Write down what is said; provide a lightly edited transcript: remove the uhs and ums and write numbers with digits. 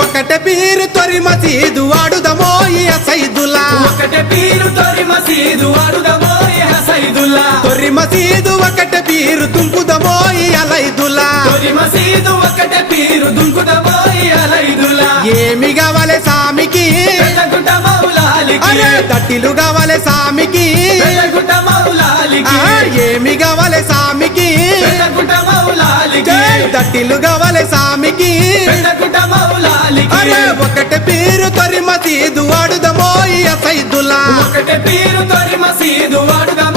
ఒకటే పీరు తొరి మసీదు వాడుదమో ఈ సైదులా ఒకటే పీరు తొరి మసీదు వాడుదమో ఈ సైదులా తొరి మసీదు ఒకటే పీరు దుంకుదమో ఈ అలైదులా తొరి మసీదు ఒకటే పీరు దుంకుదమో ఈ అలైదులా ఏమి కావాలి సామికి పెద్దగుట్ట మౌలాలికి అరే దట్టిలు కావాలి సామికి పెద్దగుట్ట మౌలాలికి ఏమి కావాలి సామికి పెద్దగుట్ట మౌలాలికి దట్టిలు కావాలి సామికి పెద్దగుట్ట మౌలాలికి అరే ఒకటే పీరు తొరి మసీదు వాడుదమో ఈ సైదులా ఒకటే పీరు తొరి మసీదు వాడుదమో